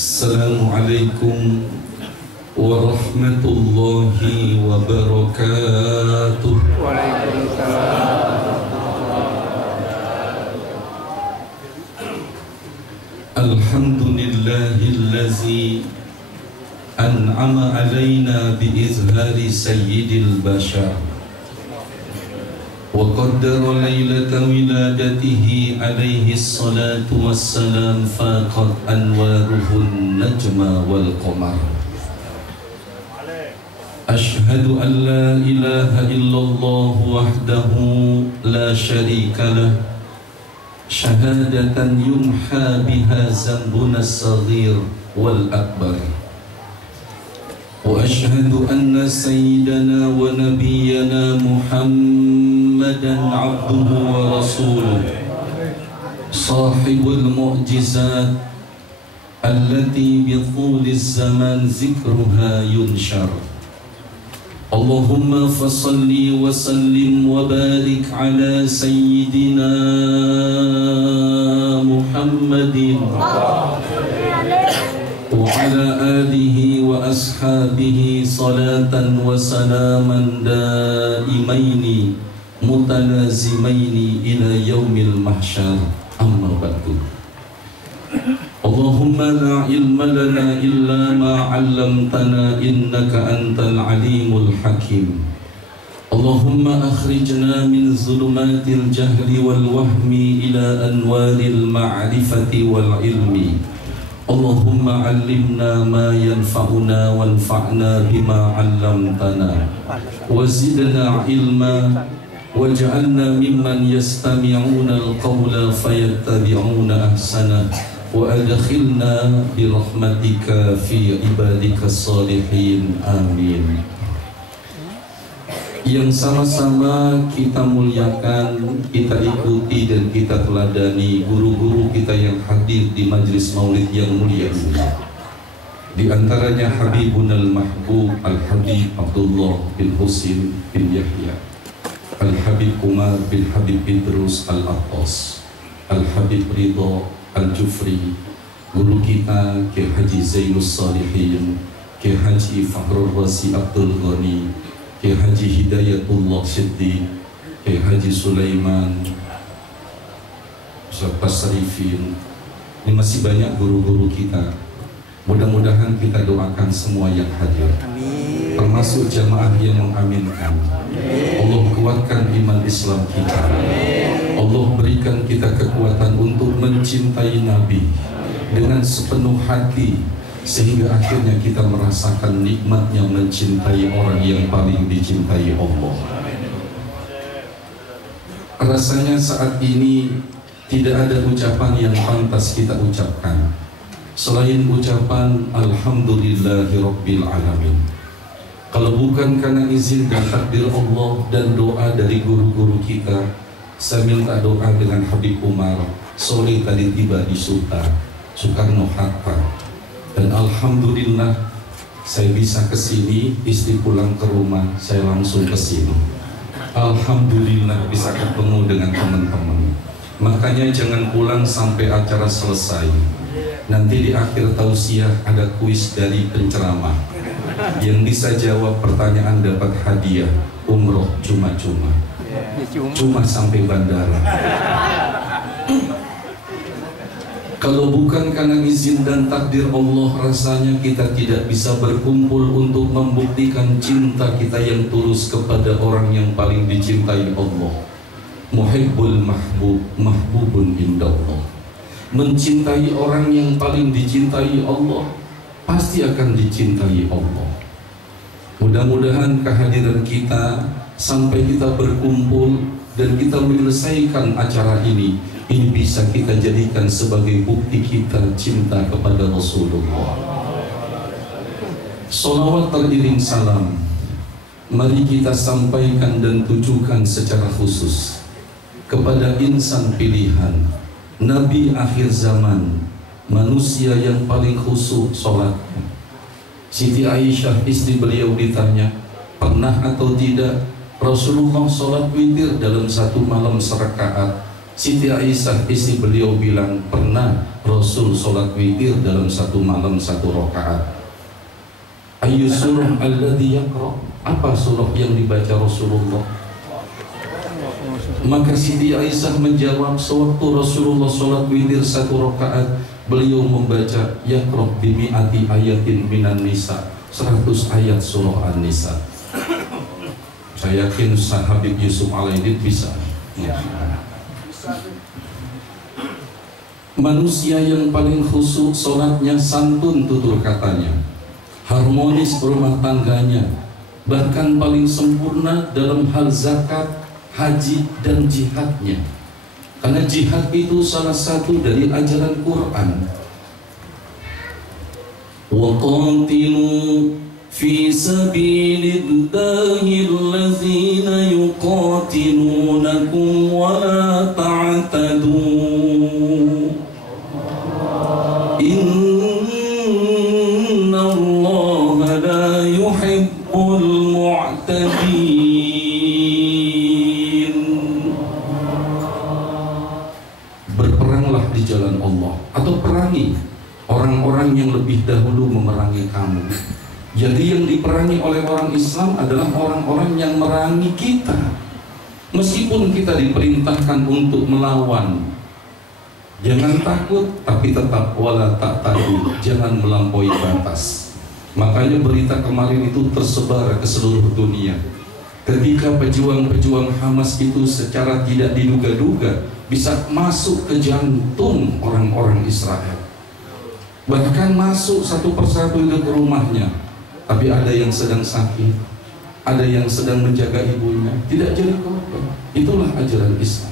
Assalamualaikum warahmatullahi wabarakatuh. Waalaikumsalam. Alhamdulillahillazi an'ama alaina biizhari sayyidil bashar wa qaddara laylata wiladatihi alaihi salatu wassalam faqad anwaruhun najma wal qamar. Ashhadu an la ilaha illallah wahdahu la syarika lah syahadatan yumha biha zambuna as-saghir wal akbar. Wa ashhadu anna sayyidana wa nabiyyana Muhammadan abduhu wa rasuluh sahibul mu'jizat allati bi tuliz zaman zikruha yunshar. Allahumma fasalli wa sallim wa barik ala sayyidina Muhammadin wa ala alihi wa ashabihi salatan wa salaman daimaini mutalazimaini ila yaumil mahsyar. Amma ba'du. Allahumma la ilma lana illa ma 'allamtana innaka antal alimul hakim. Allahumma akhrijna min zulumatil jahli wal wahmi ila anwaril ma'rifati wal ilmi. Allahumma 'allimna ma yanfa'una wanfa'na bima 'allamtana wa zidna ilma waj'alna mimman yastami'una al-qawla fayattabi'una ahsana wa adkhilna birahmatika fi ibadika salihin. Amin. Yang sama-sama kita muliakan, kita ikuti dan kita teladani guru-guru kita yang hadir di majlis maulid yang mulia ini. Di antaranya Habibunal Mahbub Al-Habib Abdullah bin Husin bin Yahya, Al-Habib Umar bin Habib Idrus Al-Attas, Al-Habib Ridha Al-Jufri, guru kita Kiai Haji Zainus Salihin, Kiai Haji Fakhrul Razi Abdul Ghani, Kiai Haji Hidayatullah Siddiq, Kiai Haji Sulaiman, Ustaz Sarifin. Ini masih banyak guru-guru kita. Mudah-mudahan kita doakan semua yang hadir, termasuk jamaah yang mengaminkan. Allah kuatkan iman Islam kita. Allah berikan kita kekuatan untuk mencintai Nabi dengan sepenuh hati, sehingga akhirnya kita merasakan nikmatnya mencintai orang yang paling dicintai Allah. Rasanya saat ini tidak ada ucapan yang pantas kita ucapkan selain ucapan Alhamdulillahirabbil alamin. Kalau bukan karena izin dan takdir Allah dan doa dari guru-guru kita, saya minta doa dengan Habib Umar. Sore tadi tiba di Soekarno-Hatta, dan alhamdulillah saya bisa ke sini. Istri pulang ke rumah, saya langsung ke sini. Alhamdulillah bisa ketemu dengan teman-teman. Makanya jangan pulang sampai acara selesai. Nanti di akhir tausiah ada kuis dari penceramah. Yang bisa jawab pertanyaan dapat hadiah umroh cuma-cuma. Cuma sampai bandara. Kalau bukan karena izin dan takdir Allah, rasanya kita tidak bisa berkumpul untuk membuktikan cinta kita yang tulus kepada orang yang paling dicintai Allah. Muhibbul mahbub mahbubun indallah. Mencintai orang yang paling dicintai Allah pasti akan dicintai Allah. Mudah-mudahan kehadiran kita sampai kita berkumpul dan kita menyelesaikan acara ini bisa kita jadikan sebagai bukti kita cinta kepada Rasulullah. Salawat teriring salam mari kita sampaikan dan tujukan secara khusus kepada insan pilihan, Nabi akhir zaman, manusia yang paling khusyuk sholatnya. Siti Aisyah istri beliau ditanya, pernah atau tidak Rasulullah sholat witir dalam satu malam serakaat Siti Aisyah istri beliau bilang pernah Rasul sholat witir dalam satu malam 1 rakaat. Ayyu surah alladhi yaqra, apa surah yang dibaca Rasulullah? Maka Siti Aisyah menjawab, sewaktu Rasulullah sholat witir 1 rakaat, beliau membaca yaqra bimi'ati ayatin minan nisa, 100 ayat surah An-Nisa. Saya yakin Habib Yusuf Alaidin bisa. Manusia yang paling khusyuk sholatnya, santun tutur katanya, harmonis rumah tangganya, bahkan paling sempurna dalam hal zakat, haji, dan jihadnya. Karena jihad itu salah satu dari ajaran Quran. وَقَاتِلُوا فِي سَبِيلِ اللَّهِ الَّذِينَ يُقَاتِلُونَكُمْ وَلَا تَعْتَدُوا إِنَّ اللَّهَ لَا يُحِبُّ الْمُعْتَدِينَ. Berperanglah di jalan Allah, atau perangi orang-orang yang lebih dahulu memerangi kamu. Jadi yang diperangi oleh orang Islam adalah orang-orang yang merangi kita. Meskipun kita diperintahkan untuk melawan, jangan takut, tapi tetap wala ta'tadu, jangan melampaui batas. Makanya berita kemarin itu tersebar ke seluruh dunia. Ketika pejuang-pejuang Hamas itu secara tidak diduga-duga bisa masuk ke jantung orang-orang Israel, bahkan masuk satu persatu itu ke rumahnya. Tapi ada yang sedang sakit, ada yang sedang menjaga ibunya, tidak jadi korban. Itulah ajaran Islam.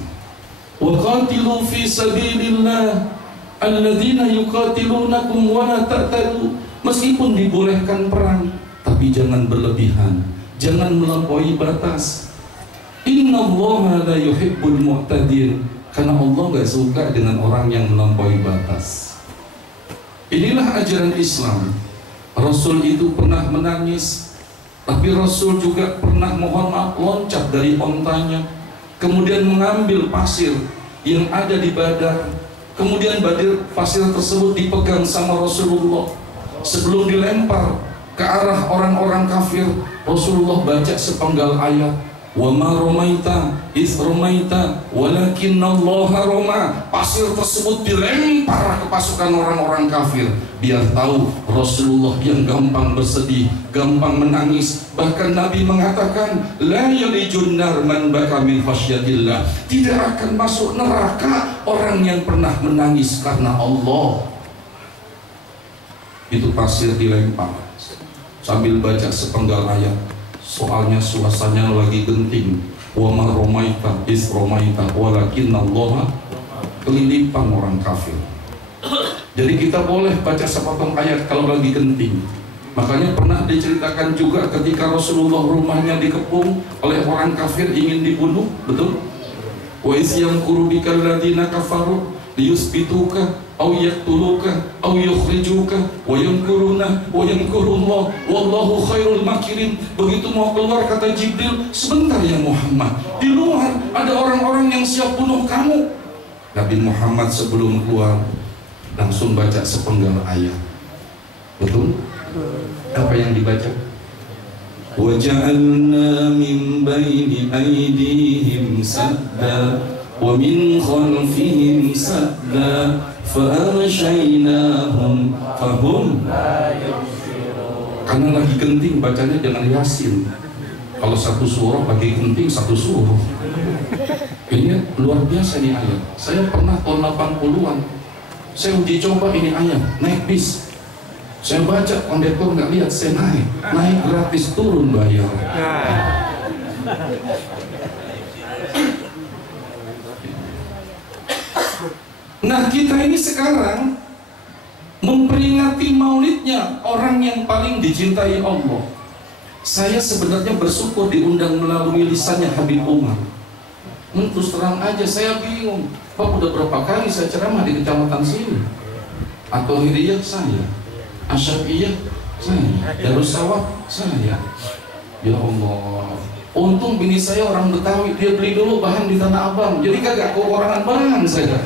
Wa qatilu fi sabilillah alladzina yuqatilunakum wa la ta'tadu. Meskipun dibolehkan perang, tapi jangan berlebihan, jangan melampaui batas. Innallaha la yuhibbul mu'tadin. Karena Allah gak suka dengan orang yang melampaui batas. Inilah ajaran Islam. Rasul itu pernah menangis, tapi Rasul juga pernah mohon maaf loncat dari ontanya, kemudian mengambil pasir yang ada di Badar, kemudian pasir tersebut dipegang sama Rasulullah. Sebelum dilempar ke arah orang-orang kafir, Rasulullah baca sepenggal ayat, wa ma romaita is romaita walakinallaha roma. Pasir tersebut dilempar ke pasukan orang-orang kafir, biar tahu Rasulullah yang gampang bersedih, gampang menangis. Bahkan Nabi mengatakan, la yalijun nar man baka min khasyatillah, tidak akan masuk neraka orang yang pernah menangis karena Allah. Itu pasir dilempar sambil baca sepenggal ayat. Soalnya suasananya lagi genting. Wa ma romaita is romaita walakinallaha, kelilipan orang kafir. Jadi kita boleh baca sepotong ayat kalau lagi genting. Makanya pernah diceritakan juga ketika Rasulullah rumahnya dikepung oleh orang kafir ingin dibunuh, betul? Wa is yamkuru bikal ladzina kafaru liyusbituka aw yaqtuluka aw yukhrijuka wa yamkuruna wa yamkurullah wallahu khairul makirin. Begitu mau keluar kata Jibril, sebentar ya Muhammad, di luar ada orang-orang yang siap bunuh kamu. Nabi Muhammad sebelum keluar langsung baca sepenggal ayat. Betul? Apa yang dibaca? Wa ja'alna min baini aydihim sadda wa min khalfihim sadda fa'arshaynahum fahum la yubsirun. Karena lagi genting bacanya jangan Yasin. Kalau satu surah lagi genting satu surah. Ini luar biasa nih ayat. Saya pernah tahun 80-an saya uji coba ini ayat, naik bis. Saya baca, kondektor nggak lihat, saya naik gratis, turun bayar. Nah kita ini sekarang memperingati maulidnya orang yang paling dicintai Allah. Saya sebenarnya bersyukur diundang melalui lisannya Habib Umar. Terus terang aja saya bingung, Pak udah berapa kali saya ceramah di kecamatan sini. Atau Hiriyah saya, Asyafiyah saya, Darussawab saya. Ya Allah, Untung bini saya orang Betawi, dia beli dulu bahan di Tanah Abang, jadi kagak kekurangan bahan saya.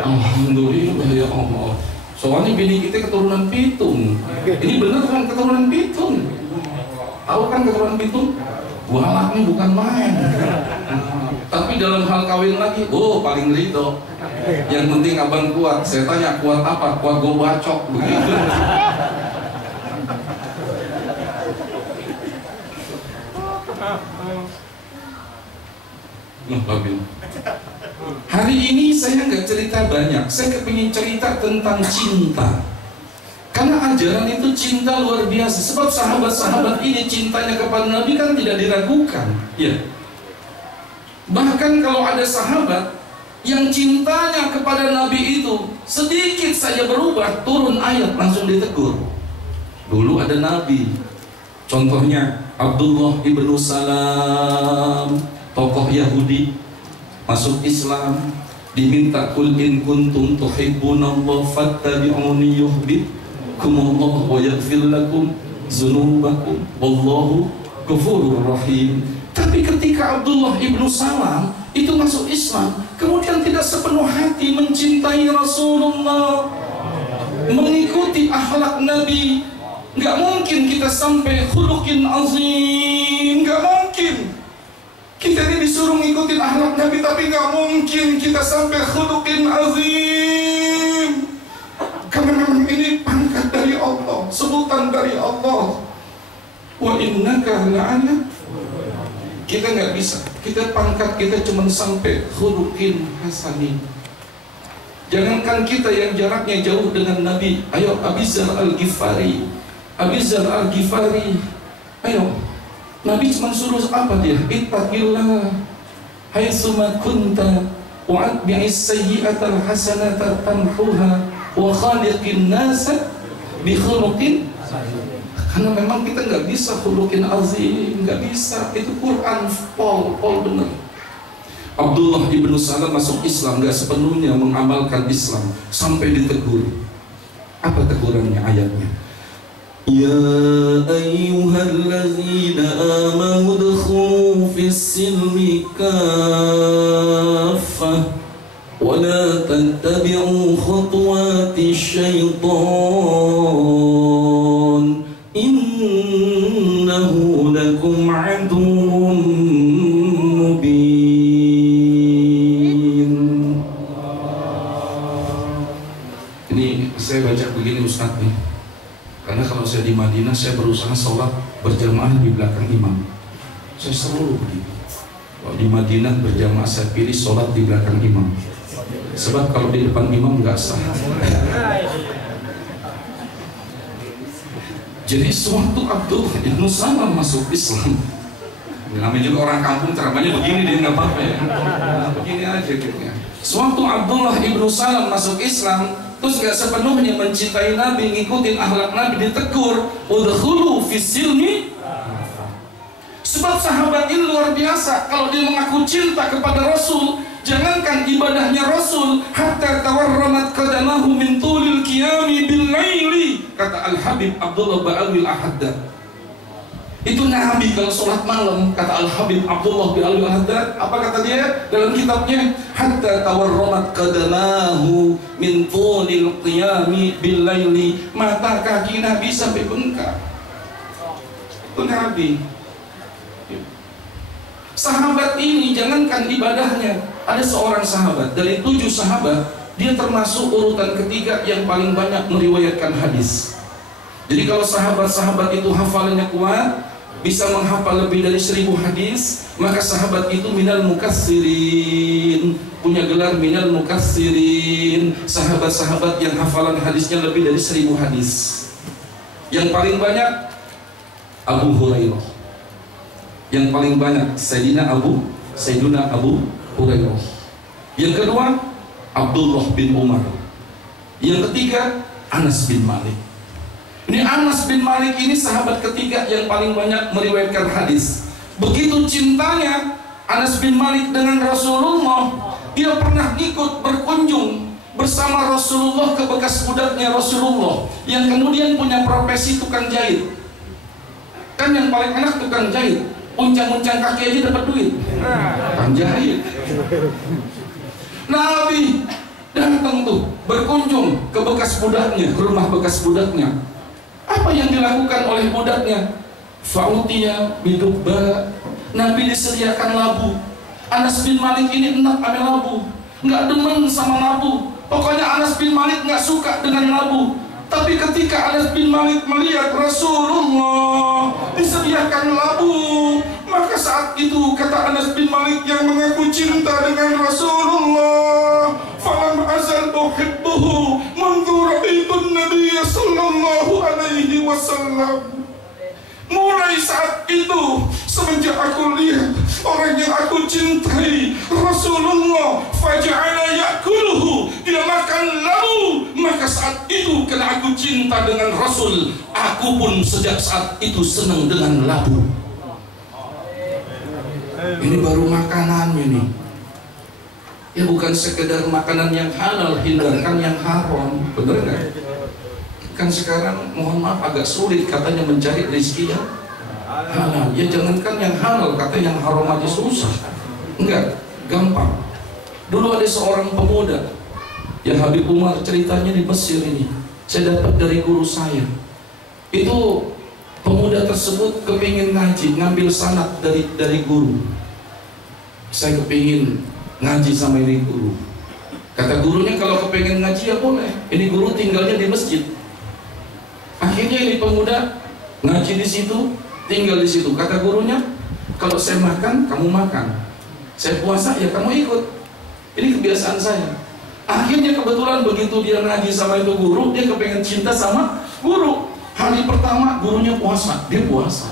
Alhamdulillah ya Allah. Soalnya bini kita keturunan Pitung. Ini bener kan keturunan Pitung? Tahu kan keturunan Pitung? Walaknya bukan main. Tapi dalam hal kawin lagi, oh paling ridho. Yang penting abang kuat. Saya tanya kuat apa? Kuat gue bacok begitu. Hari ini saya nggak cerita banyak. Saya kepingin cerita tentang cinta. Karena ajaran itu cinta luar biasa. Sebab sahabat-sahabat ini cintanya kepada Nabi kan tidak diragukan. Ya. Bahkan kalau ada sahabat yang cintanya kepada Nabi itu sedikit saja berubah, turun ayat langsung ditegur. Dulu ada Nabi, contohnya Abdullah ibnu Salam, tokoh Yahudi, masuk Islam, diminta kul in kuntum tuhibbunallaha fattabi'uni yuhibbukumullah wa yaghfir lakum dzunubakum wallahu ghafurur rahim. Tapi ketika Abdullah ibnu Salam itu masuk Islam, kemudian tidak sepenuh hati mencintai Rasulullah, mengikuti akhlak Nabi. Nggak mungkin kita sampai khuluqin azim, nggak mungkin. Kita ini disuruh ngikutin akhlak Nabi, tapi nggak mungkin kita sampai khuluqin azim. Karena memang ini pangkat dari Allah, sebutan dari Allah. Wa innaka la'ana. Kita nggak bisa. Kita pangkat kita cuma sampai khuluqin hasanin. Jangankan kita yang jaraknya jauh dengan Nabi. Ayo Abi Dzar Al-Ghifari. Abi Dzar Al-Ghifari, ayo, Nabi cuma suruh apa dia? Ittaqillah haitsuma kunta wa atbi'is sayyi'atal hasanata tamhuha wa khaliqin nasa bi khuluqin. Karena memang kita nggak bisa khuluqin azim, nggak bisa. Itu Quran Paul benar. Abdullah ibnu Salam masuk Islam nggak sepenuhnya mengamalkan Islam, sampai ditegur. Apa tegurannya ayatnya? Ya ayyuhallazina amanu udkhulu fis silmi kaffah wa la tattabi'u khutuwatis syaitan innahu lakum aduwwun mubin. Ini saya baca begini Ustaz nih. Karena kalau saya di Madinah, saya berusaha sholat berjamaah di belakang imam. Saya selalu begitu. Kalau di Madinah berjamaah, saya pilih sholat di belakang imam. Sebab kalau di depan imam nggak sah. Jadi sewaktu Abdullah ibnu Salam masuk Islam, namanya juga orang kampung, ceramahnya begini, dia nggak apa-apa ya. Begini aja gitu ya. Sewaktu Abdullah ibnu Salam masuk Islam, terus nggak sepenuhnya mencintai Nabi, ngikutin akhlak Nabi, ditegur, udkhulu fis silmi. Sebab sahabat ini luar biasa. Kalau dia mengaku cinta kepada Rasul, jangankan ibadahnya Rasul, hatta tawarramat qadamahu min tulil qiyami bil laili, kata Al-Habib Abdullah Ba'alwi Al-Haddad. Itu Nabi kalau sholat malam, kata Al-Habib Abdullah Ba'alwi Al-Haddad, apa kata dia dalam kitabnya? Hatta tawarramat qadamahu min tulil qiyami bil laili, mata kaki Nabi sampai bengkak. Itu Nabi. Sahabat ini jangankan ibadahnya, ada seorang sahabat dari 7 sahabat, dia termasuk urutan ketiga yang paling banyak meriwayatkan hadis. Jadi kalau sahabat-sahabat itu hafalannya kuat, bisa menghafal lebih dari 1000 hadis, maka sahabat itu minal mukassirin, punya gelar minal mukassirin, sahabat-sahabat yang hafalan hadisnya lebih dari 1000 hadis. Yang paling banyak Abu Hurairah, yang paling banyak Sayyidina Abu Hurairah. Yang kedua Abdullah bin Umar. Yang ketiga Anas bin Malik. Ini Anas bin Malik ini sahabat ketiga yang paling banyak meriwayatkan hadis. Begitu cintanya Anas bin Malik dengan Rasulullah, dia pernah ikut berkunjung bersama Rasulullah ke bekas budaknya Rasulullah yang kemudian punya profesi tukang jahit. Kan yang paling enak tukang jahit. uncang-uncang kaki aja dapat duit. Kan jahit. Nabi datang tuh berkunjung ke bekas budaknya, ke rumah bekas budaknya. Apa yang dilakukan oleh budaknya? Fa'utiya bidubba. Nabi disediakan labu. Anas bin Malik ini enak ame labu, nggak demen sama labu. Pokoknya Anas bin Malik nggak suka dengan labu. Tapi ketika Anas bin Malik melihat Rasulullah disediakan labu, maka saat itu kata Anas bin Malik yang mengaku cinta dengan Rasulullah, falam azal uhibbuhu منذ رأيت النبي صلى الله عليه وسلم. Mulai saat itu, semenjak aku lihat orang yang aku cintai, Rasulullah, faja'ala ya'kuluhu, dia makan labu, maka saat itu karena aku cinta dengan Rasul, aku pun sejak saat itu senang dengan labu. Ini baru makanan ini. Ya bukan sekedar makanan yang halal, hindarkan yang haram, bener nggak? Kan sekarang mohon maaf agak sulit katanya mencari rezeki yang halal. Ya jangankan yang halal, kata yang haram aja susah. Enggak, gampang. Dulu ada seorang pemuda, ya Habib Umar ceritanya di Mesir ini. Saya dapat dari guru saya. Itu pemuda tersebut kepingin ngaji, ngambil sanad dari guru. Saya kepingin ngaji sama ini guru. Kata gurunya kalau kepingin ngaji ya boleh. Ini guru tinggalnya di masjid. Akhirnya ini pemuda ngaji di situ, tinggal di situ. Kata gurunya, kalau saya makan, kamu makan. Saya puasa, ya kamu ikut. Ini kebiasaan saya. Akhirnya kebetulan begitu dia ngaji sama itu guru, dia kepengen cinta sama guru. Hari pertama gurunya puasa, dia puasa.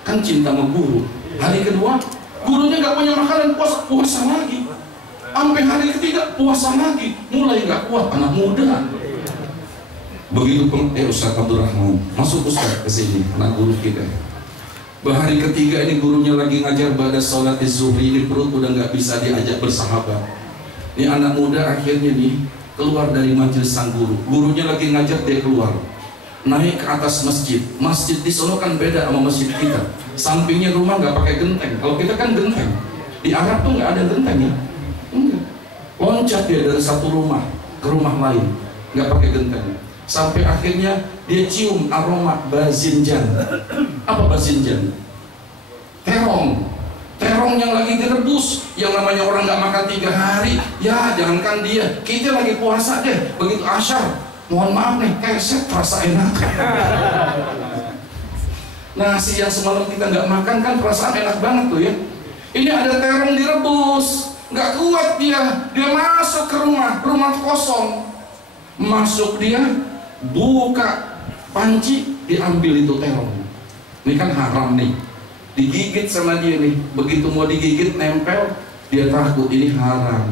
Kan cinta sama guru. Hari kedua, gurunya nggak punya makanan, puasa lagi. Sampai hari ketiga, puasa lagi. Mulai nggak kuat, anak muda. Begitu Ustaz Abdurrahman masuk Ustaz ke sini, anak guru kita. Hari ketiga ini gurunya lagi ngajar pada sholat zuhri, ini perut udah nggak bisa diajak bersahabat. Ini anak muda akhirnya nih keluar dari majelis sang guru. Gurunya lagi ngajar, dia keluar, naik ke atas masjid. Masjid di Solo kan beda sama masjid kita. Sampingnya rumah nggak pakai genteng. Kalau kita kan genteng. Di Arab tuh nggak ada genteng ya. Enggak. Loncat dia dari satu rumah ke rumah lain, nggak pakai genteng. Sampai akhirnya dia cium aroma bazinjan. Apa bazinjan? Terong. Terong yang lagi direbus, yang namanya orang nggak makan 3 hari. Ya jangankan dia, kita lagi puasa deh. Begitu asyar, mohon maaf nih, keset rasa enak. Nasi yang semalam kita nggak makan kan perasaan enak banget tuh ya. Ini ada terong direbus, nggak kuat dia masuk ke rumah kosong. Masuk dia, buka panci, diambil itu terong. Ini kan haram nih, digigit sama dia nih. Begitu mau digigit nempel, dia takut ini haram.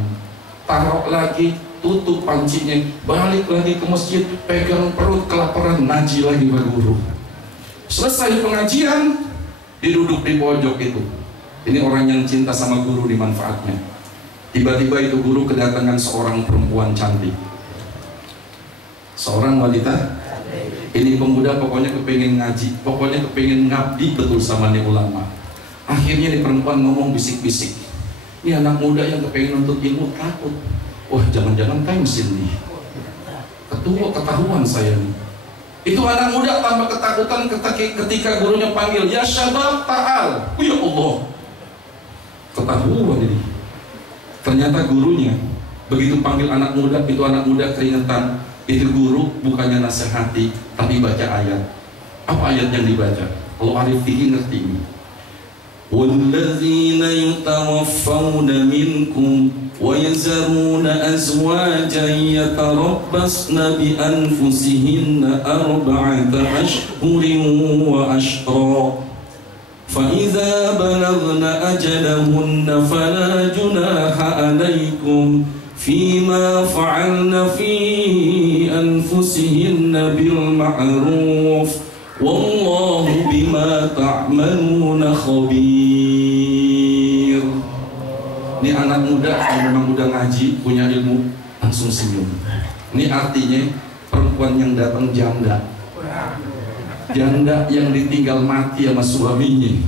Taruh lagi, tutup pancinya, balik lagi ke masjid, pegang perut kelaparan, ngaji lagi sama guru. Selesai pengajian, diduduk di pojok itu. Ini orang yang cinta sama guru di manfaatnya. Tiba-tiba itu guru kedatangan seorang perempuan cantik, seorang wanita. Ini pemuda pokoknya kepengen ngaji, pokoknya kepengen ngabdi betul sama nih ulama. Akhirnya nih perempuan ngomong bisik-bisik, ini anak muda yang kepengen untuk ilmu takut. Wah jangan-jangan tensin nih, ketahuan saya nih. Itu anak muda tambah ketakutan ketika gurunya panggil, ya syabab ta'al. Ya Allah, ketahuan ini. Ternyata gurunya begitu panggil anak muda, itu anak muda keringetan. Itu guru bukannya nasihati, tapi baca ayat. Apa ayat yang dibaca? Kalau arif fikih ngerti ini. وَالَّذِينَ يُتَوَفَّوْنَ مِنْكُمْ وَيَذَرُونَ أَزْوَاجًا يَتَرَبَّصْنَ بِأَنفُسِهِنَّ 4 أَشْهُرٍ وَعَشْرًا فَإِذَا بَلَغْنَ أَجَلَهُنَّ فَلَا جُنَاحَ عَلَيْكُمْ فيما فعلن في أنفسهن بالمعروف والله بما تعملون خبير. Ini anak muda yang memang udah ngaji, punya ilmu, langsung senyum. Ini artinya perempuan yang datang janda yang ditinggal mati sama suaminya,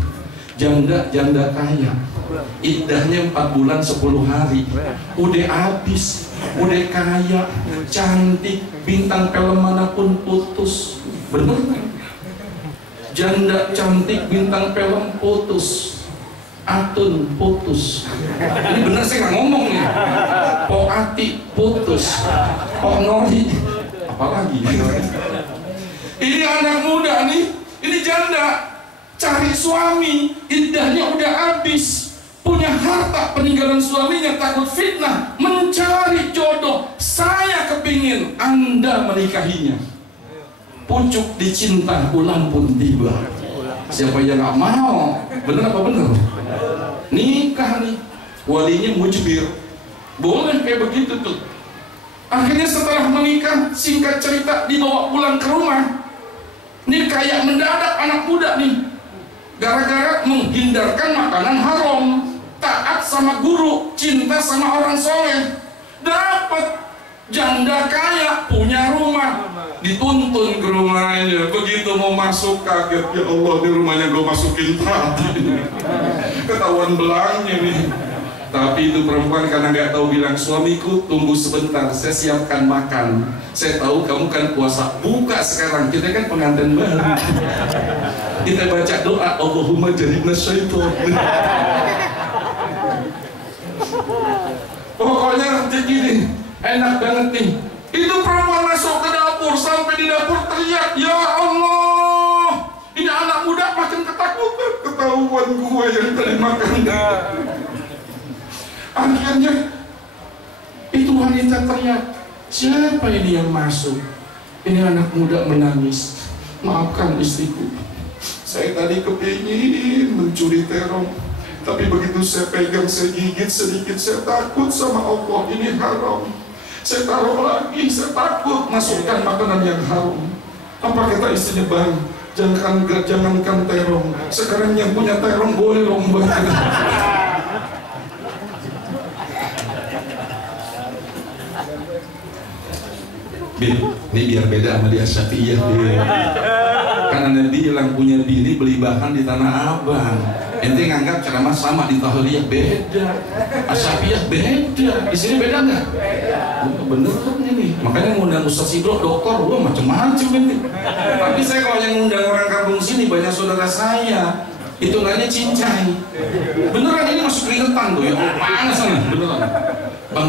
janda kaya, iddahnya 4 bulan 10 hari, udah habis, udah kaya, cantik, bintang film manapun putus. Bener kan? Janda cantik bintang film putus, Atun putus. Ini bener saya nggak ngomong nih. Pok Ati putus, Pok Nori, apalagi? Ini anak muda nih, ini janda cari suami, iddahnya udah habis, punya harta peninggalan suaminya, takut fitnah, mencari jodoh. Saya kepingin Anda menikahinya. Pucuk dicinta, ulang pun tiba. Siapa yang nggak mau? Bener apa bener? Nikah nih, walinya mujbir, boleh kayak begitu tuh. Akhirnya setelah menikah, singkat cerita dibawa pulang ke rumah. Ini kayak mendadak anak muda nih, gara-gara menghindarkan makanan haram, taat sama guru, cinta sama orang soleh, dapat janda kaya, punya rumah, dituntun ke rumahnya. Begitu mau masuk kaget, ya Allah, di rumahnya gue masukin tadi, ketahuan belangnya nih. Tapi itu perempuan karena nggak tahu bilang, suamiku tunggu sebentar, saya siapkan makan. Saya tahu kamu kan puasa, buka sekarang. Kita kan pengantin baru. Kita baca doa, Allahumma jadibna syaitan. Pokoknya rezeki nih, enak banget nih. Itu perempuan masuk ke dapur, sampai di dapur teriak, ya Allah, ini anak muda makin ketakutan, ketahuan gua yang tadi makan. Akhirnya itu wanita teriak, siapa ini yang masuk? Ini anak muda menangis, maafkan istriku, saya tadi kepingin mencuri terong, tapi begitu saya pegang, saya gigit sedikit, saya takut sama Allah, ini haram. Saya taruh lagi, saya takut masukkan makanan yang haram. Apa kata istrinya? Bang, jangankan terong, sekarang yang punya terong boleh lomba. Ini biar beda sama dia Syafi'iyah dia. Karena Nabi bilang punya bini beli bahan di Tanah Abang. Ente nganggap ceramah sama di Tahliyah, beda. Syafi'iyah beda. Di sini beda nggak? Bener kan ini. Makanya ngundang Ustaz Sidro, dokter, wah macam-macam ini. Tapi saya kalau yang ngundang orang kampung sini banyak saudara saya. Hitungannya cincai. Beneran ini masuk keringetan tuh ya. Panas sana, beneran. Bang,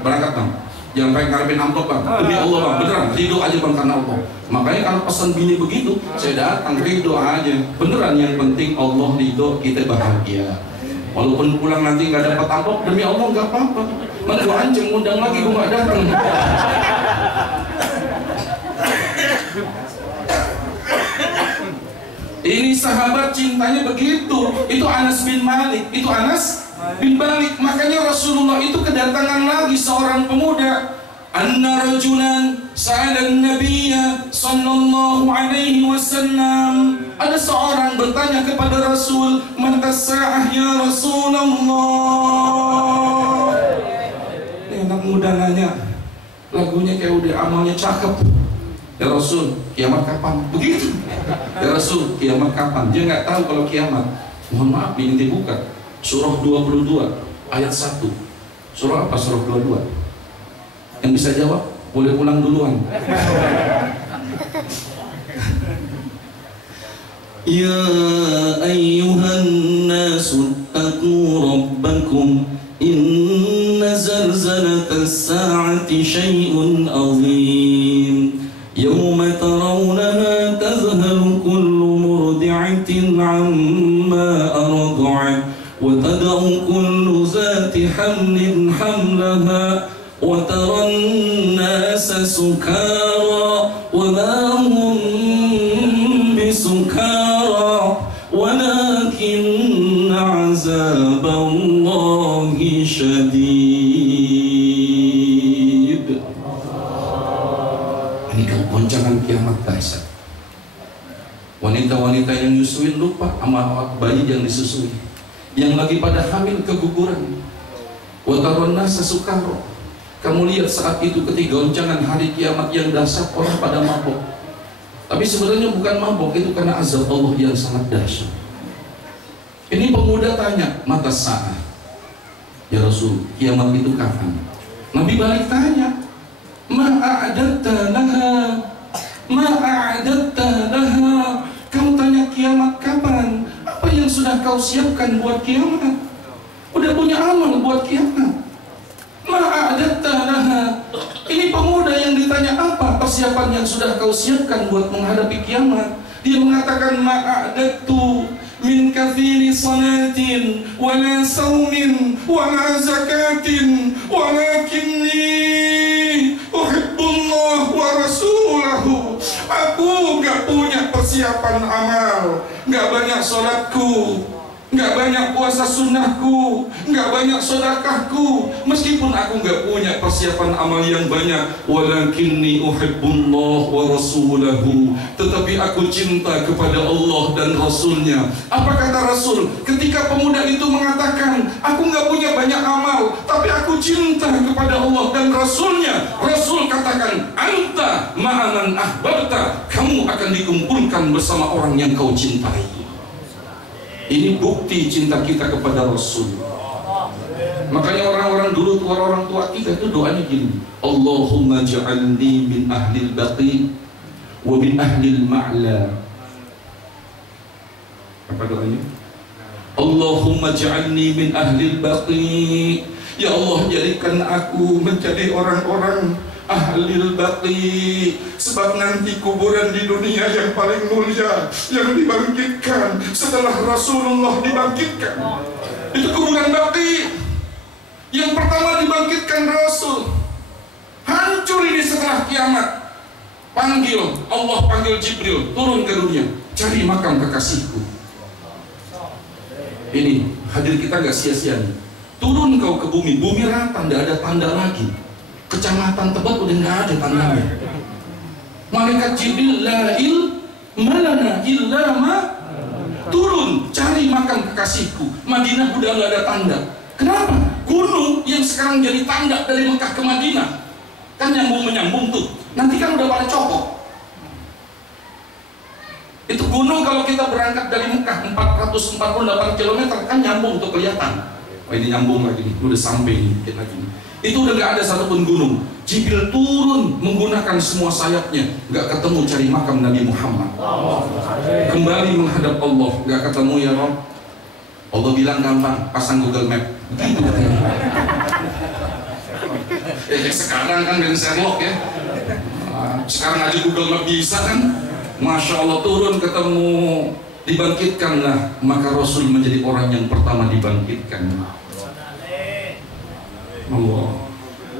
berangkat bang. Jangan pengen ngarepin amplop bang, demi Allah bang, beneran, ridho aja bang karena Allah. Makanya kalau pesan bini begitu, saya datang, ridho aja. Beneran, yang penting Allah ridho, kita bahagia. Walaupun pulang nanti nggak dapat amplop, demi Allah nggak apa-apa. Nanti gua anceng, undang lagi gua nggak datang. Ini sahabat cintanya begitu. Itu Anas bin Malik, itu Anas bin Malik. Makanya Rasulullah itu kedatangan lagi seorang pemuda. Anna rajulan sa'alan nabiyya sallallahu alaihi wasallam. Ada seorang bertanya kepada Rasul, "Matas sa'ah ya Rasulullah?" Ini anak muda nanya, lagunya kayak udah amalnya cakep. Ya Rasul, kiamat kapan? Begitu. Ya Rasul, kiamat kapan? Dia nggak tahu kalau kiamat. Mohon maaf, ini dibuka Surah 22 ayat 1. Surah apa? Surah 22. Yang bisa jawab boleh pulang duluan. Ya ayyuhan nasu taqu rabbakum inna zalzalatas sa'ati syai'un 'azim yawma tarawnaha tadhhalu kullu murdi'atin 'amma arda'at وتدع كل ذات حمل حملها وترى الناس سكارى وما هم بسكارى ولكن عذاب الله شديد. Ini kan goncangan kiamat dahsyat. Wanita-wanita yang nyusuin lupa sama bayi yang disusui, yang lagi pada hamil keguguran. Wataron nasa sukaro. Kamu lihat saat itu ketika goncangan hari kiamat yang dahsyat, orang pada mabok. Tapi sebenarnya bukan mabok, itu karena azab Allah yang sangat dahsyat. pemuda tanya, mata sa'ah. Ya Rasul, kiamat itu kapan? Nabi balik tanya, ma'a'adatta laha, ma'a'adatta laha. Kamu tanya kiamat kapan? Apa yang sudah kau siapkan buat kiamat? Udah punya amal buat kiamat. Ma'a'adatta laha. Ini pemuda yang ditanya, apa persiapan yang sudah kau siapkan buat menghadapi kiamat? Dia mengatakan, ma'a'adattu min kathiri salatin wa la sawmin wa la zakatin walakinni uhibbullah wa rasulahu. Aku gak punya persiapan amal, gak banyak sholatku, gak banyak puasa sunnahku, gak banyak sedekahku. Meskipun aku gak punya persiapan amal yang banyak, walakinni uhibbullah wa rasulahu, tetapi aku cinta kepada Allah dan Rasulnya. Apa kata Rasul ketika pemuda itu mengatakan, aku gak punya banyak amal, tapi aku cinta kepada Allah dan Rasulnya? Rasul katakan, anta ma'aman ahbabta, kamu akan dikumpulkan bersama orang yang kau cintai. Ini bukti cinta kita kepada Rasul. Makanya orang-orang dulu, orang tua kita itu doanya gini, Allahumma ja'alni min ahlil baqi wa min ahlil ma'la. Apa doanya? Allahumma ja'alni min ahlil baqi. Ya Allah, jadikan aku menjadi orang-orang ahlil baqi, sebab nanti kuburan di dunia yang paling mulia yang dibangkitkan setelah Rasulullah dibangkitkan itu kuburan baqi. Yang pertama dibangkitkan Rasul. Hancur ini setelah kiamat. Panggil Allah, panggil Jibril turun ke dunia, cari makam kekasihku. Ini hadir kita gak sia-sia nih. Turun kau ke bumi, bumi rata, tidak ada tanda lagi. Kecamatan Tebet udah nggak ada tandanya. Malaikat Jibril la ilma illa ma, turun cari makam kekasihku. Madinah udah nggak ada tanda. Kenapa? Gunung yang sekarang jadi tanda dari Mekah ke Madinah kan menyambung tuh. Nanti kan udah pada copot. Itu gunung kalau kita berangkat dari Mekah 448 km kan nyambung tuh kelihatan. Oh ini nyambung lagi nih, udah sampai nih dikit lagi nih. Itu udah gak ada satupun gunung. Jibril turun menggunakan semua sayapnya, gak ketemu cari makam Nabi Muhammad. Kembali menghadap Allah, gak ketemu ya Rob. Allah bilang gampang, pasang Google Map. Begitu katanya. Sekarang kan dengan Sherlock ya. Sekarang aja Google Map bisa kan. Masya Allah, turun ketemu, dibangkitkanlah. Maka Rasul menjadi orang yang pertama dibangkitkan. Allah.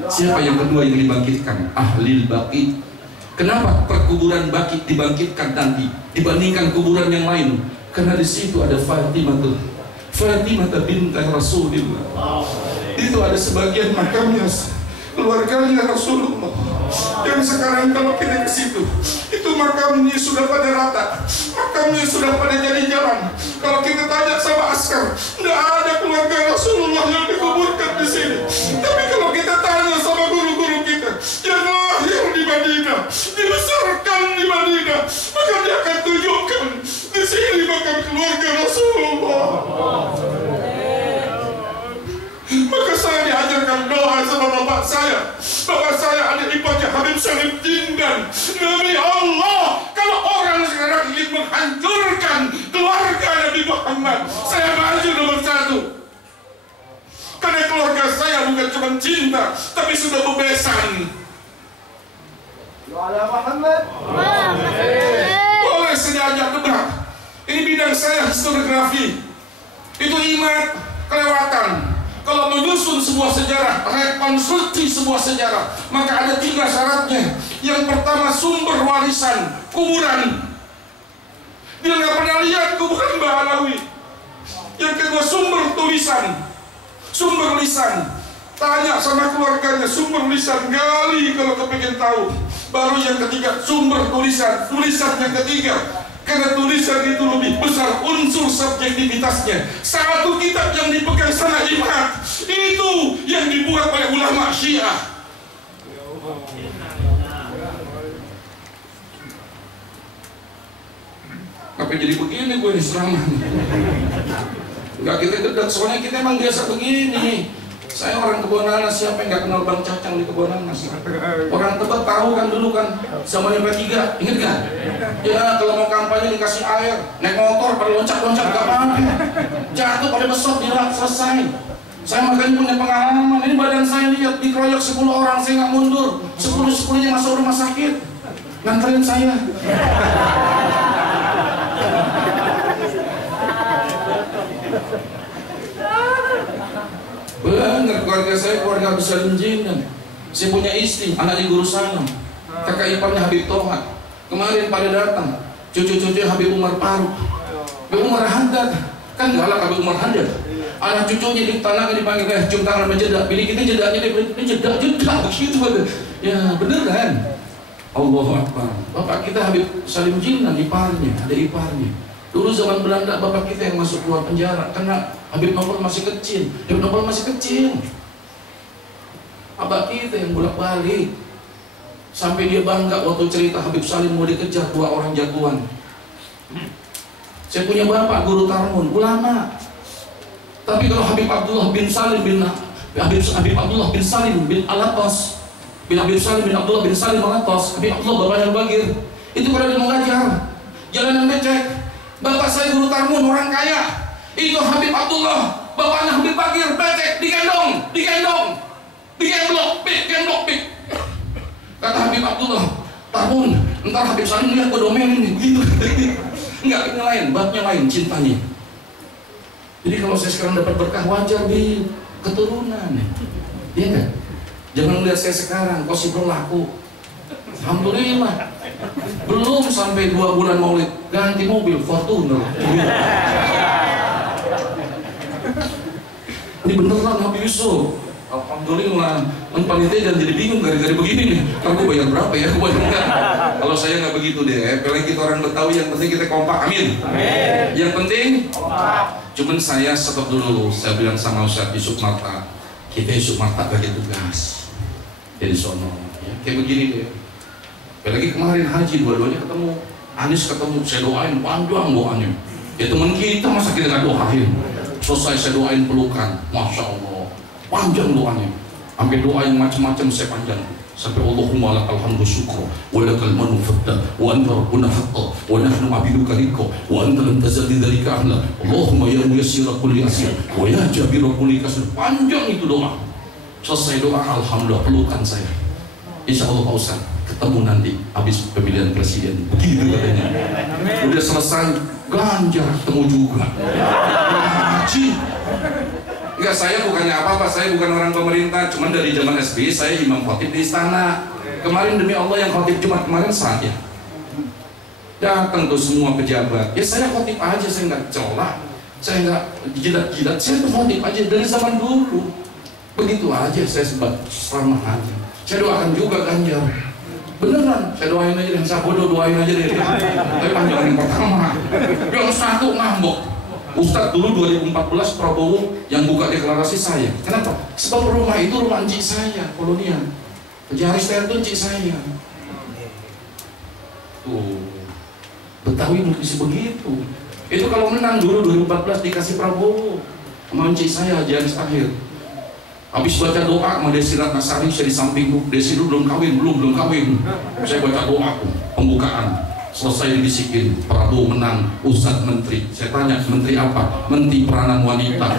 Siapa yang kedua yang dibangkitkan? Ahlil baqi. Kenapa perkuburan baqi dibangkitkan nanti dibandingkan kuburan yang lain? Karena di situ ada Fatimah binti Rasulullah. Itu ada sebagian makamnya keluarganya Rasulullah. Yang sekarang kalau kita ke situ, itu makamnya sudah pada rata, makamnya sudah pada jadi jalan. Kalau kita tanya sama askar, tidak ada keluarga Rasulullah yang dikuburkan di sini. Tapi kalau kita tanya sama guru-guru kita yang lahir di Madinah, dibesarkan di Madinah, maka dia akan tunjukkan di sini makam keluarga Rasulullah. Maka saya diajarkan doa sama bapak saya. Bapak saya ada ibadah Habib Syarif Jindan. Nabi Allah, kalau orang sekarang ingin menghancurkan keluarga Nabi Muhammad, saya maju nomor 1. Karena keluarga saya bukan cuma cinta, tapi sudah bebesan. Boleh saya ajak debat. Ini bidang saya, historiografi. Itu imat kelewatan. Kalau menyusun sebuah sejarah, rekonstruksi sebuah sejarah, maka ada 3 syaratnya. Yang pertama, sumber warisan, kuburan. Dia nggak pernah lihat kuburan Mbah Alawi. Yang kedua, sumber tulisan, sumber lisan. Tanya sama keluarganya, sumber lisan, gali kalau kepingin tahu. Baru yang ketiga, sumber tulisan, tulisan yang ketiga. Karena tulisan itu lebih besar unsur subjektivitasnya. Satu kitab yang dipegang sana Imad, itu yang dibuat oleh ulama Syiah. Apa jadi begini gue nih ceramah? Enggak kita dekat, soalnya kita emang biasa begini. Saya orang Kebon Nanas, siapa yang nggak kenal Bang Cacang di Kebon Nanas? Orang Tebet tahu kan dulu kan, zamannya P3, inget kan? Ya kalau mau kampanye dikasih air, naik motor pada loncat-loncat nggak apa-apa, jatuh pada besok dilap selesai. Saya makanya punya pengalaman, ini badan saya lihat dikeroyok 10 orang, saya nggak mundur, 10-10-nya masuk rumah sakit, nganterin saya. Benar, keluarga saya keluarga besar Jinnan. Saya punya istri, anaknya guru salam, kakak iparnya Habib Toha. Kemarin pada datang, cucu-cucu Habib Umar Faruk, Habib Umar Haddad, kan galak Habib Umar Haddad. Anak cucunya di tanah dipanggil cium tangan menjedak, pilih kita jedaknya dia jedak begitu. Ya beneran. Allahu Akbar. Bapak kita Habib Salim Jinnan, iparnya, ada iparnya. Dulu zaman Belanda bapak kita yang masuk keluar penjara karena Habib Novel masih kecil. Habib Novel masih kecil. Abah kita yang bolak-balik. Sampai dia bangga waktu cerita Habib Salim mau dikejar 2 orang jagoan. Saya punya bapak guru Tarmun, ulama. Tapi kalau Habib Abdullah bin Salim bin Habib Abdullah bin Salim bin Alatos, bin Habib Salim bin Abdullah bin Salim Alatos, Habib Abdullah bapaknya Bagir, itu kalau dia mau ngajar jalanan becek. Bapak saya guru Tarmun, orang kaya. Itu Habib Abdullah, bapaknya Habib Bagir, becek, digendong, pik. Kata Habib Abdullah, Tarmun, ntar Habib Salim lihat gue domelin nih, gitu. Enggak, ini lain, babnya lain, cintanya. Jadi kalau saya sekarang dapat berkah, wajar di keturunan. Iya enggak? Jangan lihat saya sekarang, kok sih belum laku. Alhamdulillah. Belum sampai 2 bulan maulid ganti mobil Fortuner. Ini beneran Habib Yusuf. Alhamdulillah. Panitia dan jadi bingung gara-gara begini nih. Aku bayar berapa ya? Kalau saya nggak begitu deh. Apalagi kita orang Betawi, yang penting kita kompak. Amin. Yang penting kompak. Cuman saya stop dulu. Saya bilang sama Ustaz Yusuf Marta, kita Yusuf Marta bagi tugas jadi sono. Ya, kayak begini deh. Apalagi kemarin haji, dua-duanya ketemu. Anies ketemu, saya doain panjang doanya. Ya teman kita masa kita nggak doain. Selesai saya doain pelukan, masya Allah, panjang doanya. Sampai doa yang macam-macam saya panjang. Sampai Allahumma lakal hamdu syukra wa lakal manu fadda wa anta rabbuna haqqa wa nahnu abiduka rikka wa anta lam tazal dzalika ahla. Allahumma ya muyassira kulli asir wa ya jabira kulli kasr. Panjang itu doa. Selesai doa, alhamdulillah pelukan saya. Insya Allah Pak Ustaz ketemu nanti habis pemilihan presiden, begitu katanya. Udah selesai Ganjar ketemu juga. Haji. Enggak, saya bukannya apa-apa, saya bukan orang pemerintah, cuman dari zaman SBY saya imam khotib di istana. Kemarin demi Allah yang khotib Jumat kemarin saya. Datang tuh semua pejabat. Ya saya khotib aja, saya nggak colak, saya nggak jidat-jidat, saya tuh khotib aja dari zaman dulu. Begitu aja saya selama aja. Saya doakan juga Ganjar. Beneran, saya doain aja deh, saya bodoh doain aja deh. Tapi panjang yang pertama, yang satu ngambok. Ustadz dulu 2014 Prabowo yang buka deklarasi saya. Kenapa? Sebab rumah itu rumah encik saya, kolonial. Haris Ter itu encik saya. Tuh, Betawi mesti begitu. Itu kalau menang dulu 2014 dikasih Prabowo sama encik saya, Haris Akhir. Habis baca doa sama Desi Ratnasari, saya di sampingku. Desi dulu belum kawin. Saya baca doa pembukaan. Selesai dibisikin, Prabowo menang, Ustadz menteri. Saya tanya, menteri apa? Menteri peranan wanita.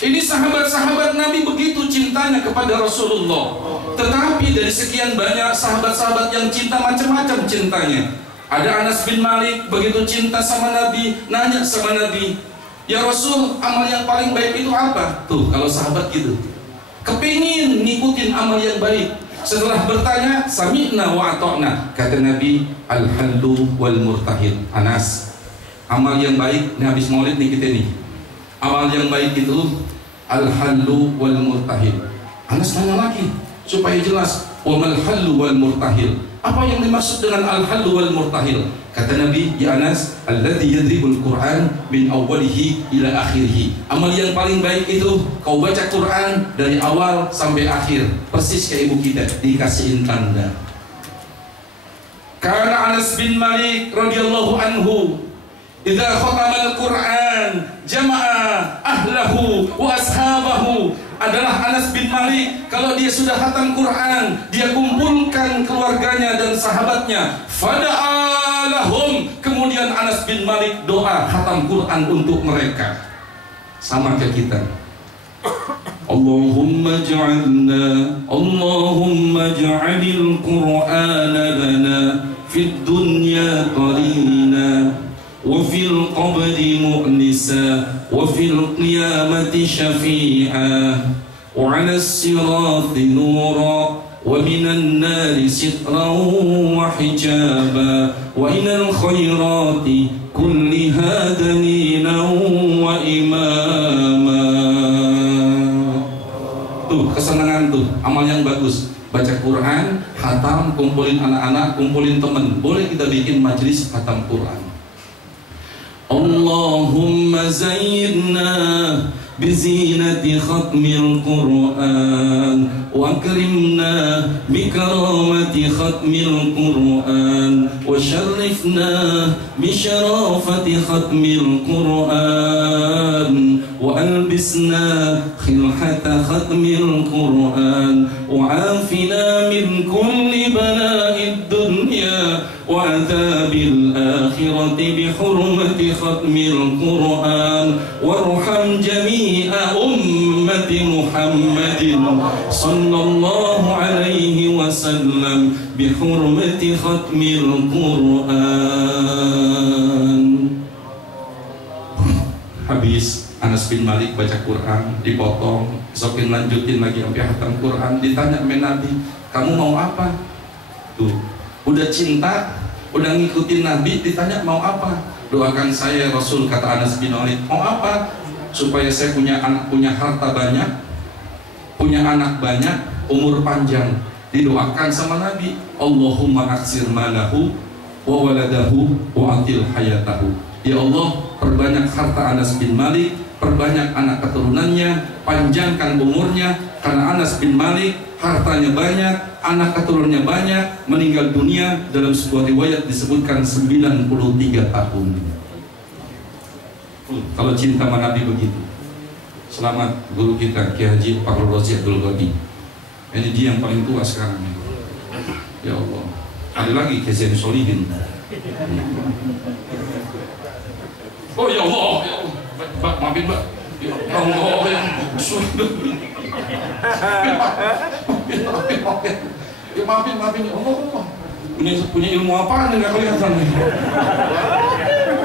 Ini sahabat-sahabat Nabi begitu cintanya kepada Rasulullah. Tetapi dari sekian banyak sahabat-sahabat yang cinta macam-macam cintanya. Ada Anas bin Malik begitu cinta sama Nabi, nanya sama Nabi, ya Rasul, amal yang paling baik itu apa? Tuh, kalau sahabat gitu, kepingin ngikutin amal yang baik. Setelah bertanya, sami'na wa ata'na, kata Nabi, al-hallu wal murtahid. Anas, amal yang baik, ini habis maulid nih kita nih. Amal yang baik itu al-hallu wal murtahid. Anas nanya lagi supaya jelas, wa mal hallu wal murtahil. Apa yang dimaksud dengan al-hallu wal murtahil? Kata Nabi, ya Anas, alladzi yadribul Qur'an min awwalihi ila akhirih. Amal yang paling baik itu kau baca Quran dari awal sampai akhir, persis kayak ibu kita dikasihin tanda. Karena Anas bin Malik radhiyallahu anhu idza khatama al-Qur'an jama'a ahlahu wa ashabahu. Adalah Anas bin Malik, kalau dia sudah khatam Quran, dia kumpulkan keluarganya dan sahabatnya. Fada'a lahum, kemudian Anas bin Malik doa khatam Quran untuk mereka. Sama kayak kita. Allahumma ja'alil Qur'ana lana fid dunya qarina wa fil qabri mu'nisa wa fil qiyamati syafi'a wa 'ala as-sirati nura wa minan nari sitran wa hijaba wa ilal khairati kulliha dalilan wa imama. Tuh kesenangan tuh, amal yang bagus. Baca Quran, khatam, kumpulin anak-anak, kumpulin teman. Boleh kita bikin majelis khatam Quran. Allahumma zayyidna bizinati khatmil Quran wa akrimna bikaramati khatmil Quran wa syarrifna bisyarafati khatmil Quran wa albisna khilhata khatmil Quran wa afina min kulli bala'id dunya wa adzabil akhirati bihurmati khatmil Quran warham jami'a ummati Muhammadin sallallahu alaihi wasallam bihurmati khatmil Quran. Habis Anas bin Malik baca Quran, dipotong, sokin lanjutin lagi sampai khatam Quran. Ditanya sama Nabi, kamu mau apa? Tuh, udah cinta, udah ngikutin Nabi, ditanya mau apa? Doakan saya Rasul, kata Anas bin Malik. Mau apa? Supaya saya punya anak, punya harta banyak, punya anak banyak, umur panjang. Didoakan sama Nabi, Allahumma aksir malahu wa waladahu wa atil hayatahu. Ya Allah, perbanyak harta Anas bin Malik, perbanyak anak keturunannya, panjangkan umurnya. Karena Anas bin Malik hartanya banyak, anak keturunannya banyak, meninggal dunia dalam sebuah riwayat disebutkan 93 tahun. Kalau cinta sama Nabi begitu. Selamat guru kita Kiai Haji Fakrul Razi Abdul Ghani. Ini dia yang paling tua sekarang. Ya Allah. Ada lagi Kiai Zain Solihin. Oh ya Allah, ya Allah. Mbak, maafin Mbak. Ya Allah, ya maafin ya Allah. Punya ilmu apaan nih, nggak kelihatan nih.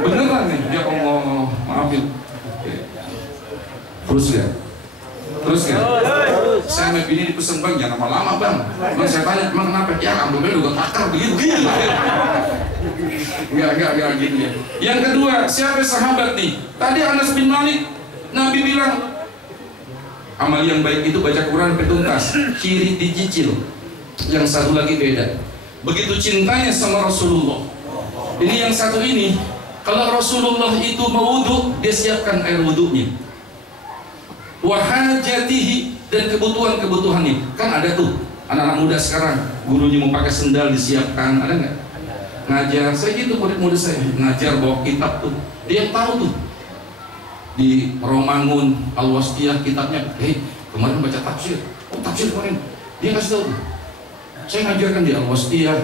Beneran nih, ya Allah, maafin. Terus ya. Saya sama bini dipesen, bang, jangan lama-lama bang. Bang, saya tanya, emang kenapa? Ya kamu udah takar begitu. Enggak gitu ya. Yang kedua, siapa sahabat nih? Tadi Anas bin Malik, Nabi bilang amal yang baik itu baca Quran sampai tuntas, kiri dicicil. Yang satu lagi beda. Begitu cintanya sama Rasulullah. Ini yang satu ini, kalau Rasulullah itu mau wudu, dia siapkan air wudunya. Wahajatihi, dan kebutuhan-kebutuhannya. Kan ada tuh anak-anak muda sekarang, gurunya mau pakai sendal disiapkan, ada nggak? Ngajar, saya gitu murid-murid saya ngajar bawa kitab tuh, dia tahu tuh di Romangun Al-Wasdiyah kitabnya, kemarin baca tafsir, tafsir kemarin, dia kasih tahu tuh. Saya ngajarkan di Al-Wasdiyah,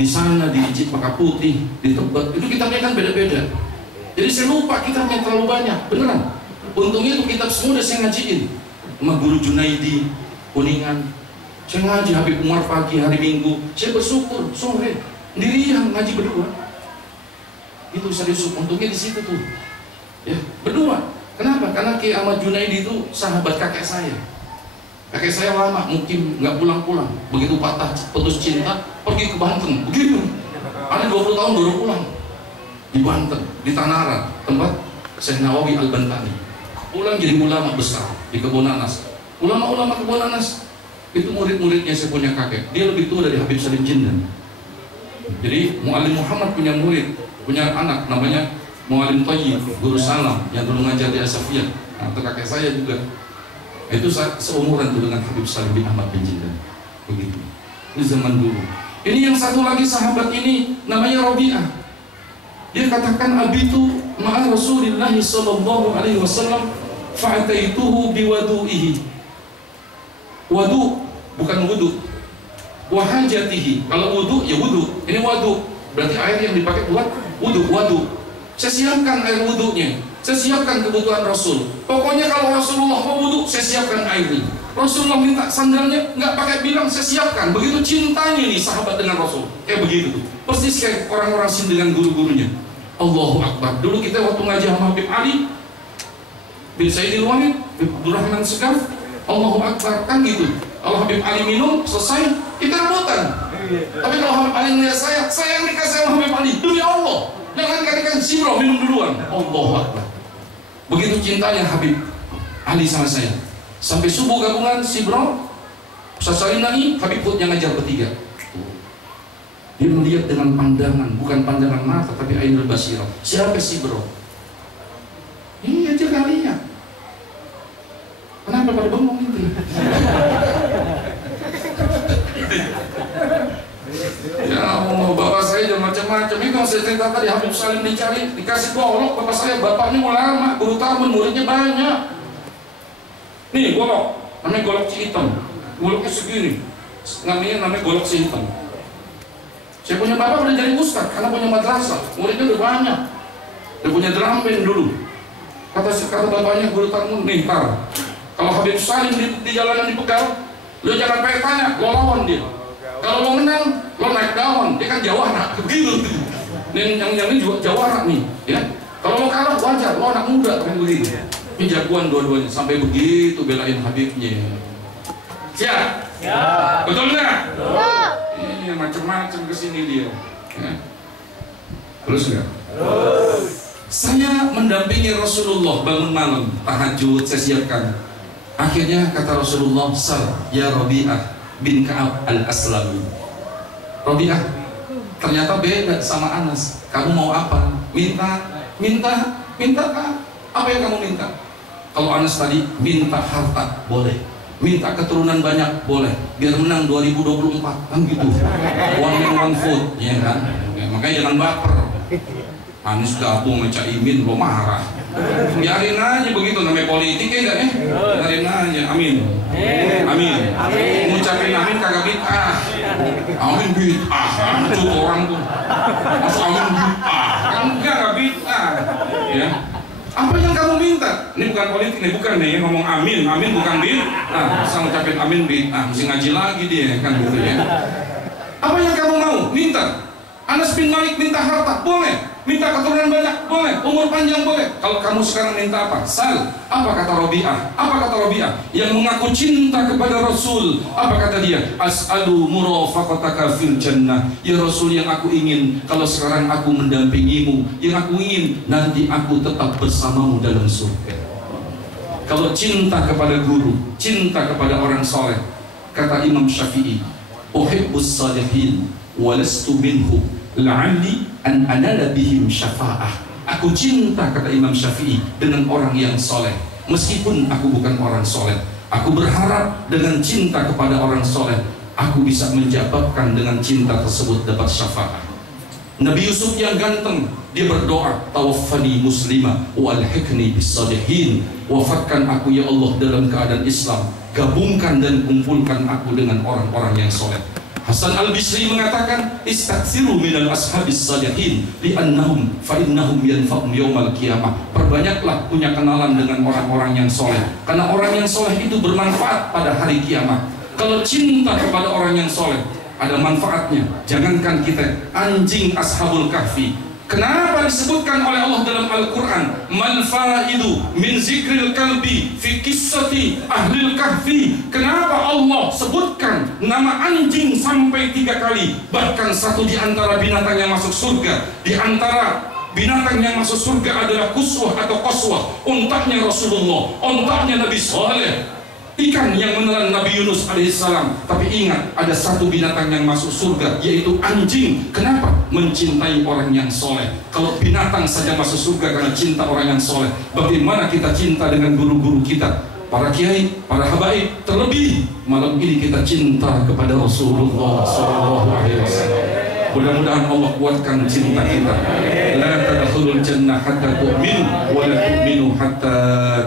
di sana di Ijit Maka Putih, di Tebet, itu kitabnya kan beda-beda. Jadi saya lupa kitabnya terlalu banyak, beneran. Untungnya itu kitab semua udah saya ngajiin sama guru Junaidi Kuningan. Saya ngaji Habib Umar pagi, hari Minggu. Saya bersyukur sore sendirian ngaji berdua. Itu saya bersyukur. Untungnya di situ tuh. Ya, berdua. Kenapa? Karena Kiai Ahmad Junaidi itu sahabat kakek saya. Kakek saya lama mungkin nggak pulang-pulang. Begitu patah putus cinta, pergi ke Banten. Begitu. Ada 20 tahun baru pulang. Di Banten, di Tanara, tempat Syekh Nawawi Al-Bantani. Pulang jadi ulama besar di Kebun Nanas. Ulama-ulama Kebun Nanas itu murid-muridnya saya punya kakek. Dia lebih tua dari Habib Salim Jindan. Jadi Mu'alim Muhammad punya murid, punya anak namanya Mu'alim Thayyib, guru salam yang dulu ngajar di Asafiyah. Nah, itu kakek saya juga. Itu seumuran tuh dengan Habib Salim bin Ahmad bin Jindan. Begitu. Itu zaman dulu. Ini yang satu lagi sahabat ini namanya Rabi'ah. Dia katakan abitu ma'a Rasulillah sallallahu alaihi wasallam fa'ataituhu biwadu'ihi. Wadu bukan wudu. Wahajatihi. Kalau wudu ya wudu. Ini wadu. Berarti air yang dipakai buat wudu. Wadu. Saya siapkan air wudunya. Saya siapkan kebutuhan Rasul. Pokoknya kalau Rasulullah mau wudu, saya siapkan airnya. Rasulullah minta sandalnya, nggak pakai bilang saya siapkan. Begitu cintanya nih sahabat dengan Rasul. Kayak begitu tuh. Persis kayak orang-orang sini dengan guru-gurunya. Allahu Akbar. Dulu kita waktu ngaji sama Habib Ali bin Sayyidil Wahid, Abdurrahman Segaf, Allahu Akbar, kan gitu. Kalau Habib Ali minum, selesai, kita rebutan. Tapi kalau Habib Ali ngeliat saya yang dikasih sama Habib Ali, demi Allah, jangan katakan Sibro minum duluan. Allahu Akbar. Begitu cintanya Habib Ali sama saya. Sampai subuh gabungan Sibro, Ustaz Salim lagi, Habib Hud yang ngajar bertiga. Dia melihat dengan pandangan, bukan pandangan mata, tapi ainul basirah. Siapa Sibro? Ini aja kalian. Kenapa pada bengong itu? Ya Allah, bapak saya jangan macam-macam. Itu yang saya cerita tadi, Habib Salim dicari, dikasih golok. Bapak saya, bapaknya ulama, guru Tarmen, muridnya banyak. Nih golok, namanya golok si hitam. Goloknya segini, namanya golok si hitam. Saya punya bapak udah jadi ustaz, karena punya madrasah, muridnya udah banyak. Dia punya drum band dulu. Kata bapaknya guru Tarmen, nih tar, kalau Habib Salim di jalanan dipegang, lo jangan pakai tanya, lo lawan dia. Kalau lo menang, lo naik daun, dia kan jawara, begitu. Yang ini juga jawara nih, ya. Kalau lo kalah wajar, lo anak muda kan begitu. Ini jagoan dua-duanya, sampai begitu belain Habibnya. Siap? Ya. Betul nggak? Iya, macam-macam kesini dia. Ya. Terus nggak? Terus. Saya mendampingi Rasulullah bangun malam, tahajud saya siapkan. Akhirnya kata Rasulullah, "Sal ya Rabi'ah bin Ka'ab al-Aslami." Rabi'ah ternyata beda sama Anas. Kamu mau apa? Minta apa yang kamu minta? Kalau Anas tadi minta harta, boleh. Minta keturunan banyak, boleh. Biar menang 2024, kan gitu. One man one vote, ya kan? Ya, makanya jangan baper. Anies gabung sama Caimin, lo marah. Biarin aja begitu, namanya politik ya enggak ya? Biarin aja, amin. Amin. Ngucapin amin kagak bid'ah. Amin bid'ah, hancur orang tuh. Masa amin bid'ah? Kan enggak bid'ah. Ya. Apa yang kamu minta? Ini bukan politik, ini bukan nih ngomong amin bukan bid'ah. Masa ngucapin amin bid'ah, mesti ngaji lagi dia kan gitu ya. Apa yang kamu mau? Minta. Anas bin Malik minta harta, boleh. Minta keturunan banyak, boleh. Umur panjang, boleh. Kalau kamu sekarang minta apa? Sal. Apa kata Rabi'ah? Yang mengaku cinta kepada Rasul. Apa kata dia? As'alu murafaqataka fil jannah. Ya Rasul, yang aku ingin, kalau sekarang aku mendampingimu, yang aku ingin, nanti aku tetap bersamamu dalam surga. Kalau cinta kepada guru, cinta kepada orang soleh, kata Imam Syafi'i, uhibbus salihin walastu minhu la'alli an anala bihim syafa'ah. Aku cinta, kata Imam Syafi'i, dengan orang yang soleh, meskipun aku bukan orang soleh. Aku berharap dengan cinta kepada orang soleh, aku bisa menjawabkan dengan cinta tersebut dapat syafa'ah. Nabi Yusuf yang ganteng, dia berdoa, tawaffani muslimah walhiqni bis-salihin. Wafatkan aku ya Allah dalam keadaan Islam, gabungkan dan kumpulkan aku dengan orang-orang yang soleh. Hasan al-Bisri mengatakan, istaghfiru minal ashabis salihin li'annahum fa'innahum yanfa'um yawmal qiyamah. Perbanyaklah punya kenalan dengan orang-orang yang soleh, karena orang yang soleh itu bermanfaat pada hari kiamat. Kalau cinta kepada orang yang soleh, ada manfaatnya. Jangankan kita, anjing ashabul kahfi, kenapa disebutkan oleh Allah dalam Al-Quran, mal faidu min zikril kalbi fi qissati ahlil kahfi? Kenapa Allah sebutkan nama anjing sampai 3 kali? Bahkan satu di antara binatang yang masuk surga, di antara binatang yang masuk surga adalah kuswah atau qaswah, untanya Rasulullah, untanya Nabi Saleh, ikan yang menelan Nabi Yunus alaihissalam. Tapi ingat, ada satu binatang yang masuk surga, yaitu anjing. Kenapa? Mencintai orang yang soleh. Kalau binatang saja masuk surga karena cinta orang yang soleh, bagaimana kita cinta dengan guru-guru kita? para kiai, para habaib, terlebih malam ini kita cinta kepada Rasulullah SAW. Mudah-mudahan Allah kuatkan cinta kita. La tadkhulul jannah hatta tu'minu wa la tu'minu hatta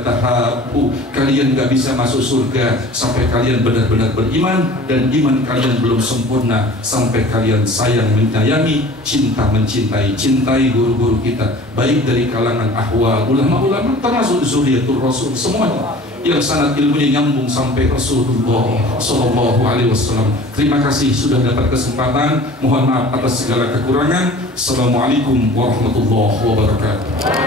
tahabbu. Kalian gak bisa masuk surga sampai kalian benar-benar beriman, dan iman kalian belum sempurna sampai kalian sayang menyayangi, cinta mencintai. Cintai guru-guru kita, baik dari kalangan ahwal, ulama-ulama, termasuk zuriyatul Rasul, semuanya yang sanad ilmunya nyambung sampai Rasulullah Sallallahu Alaihi Wasallam. Terima kasih sudah dapat kesempatan. Mohon maaf atas segala kekurangan. Assalamualaikum warahmatullahi wabarakatuh.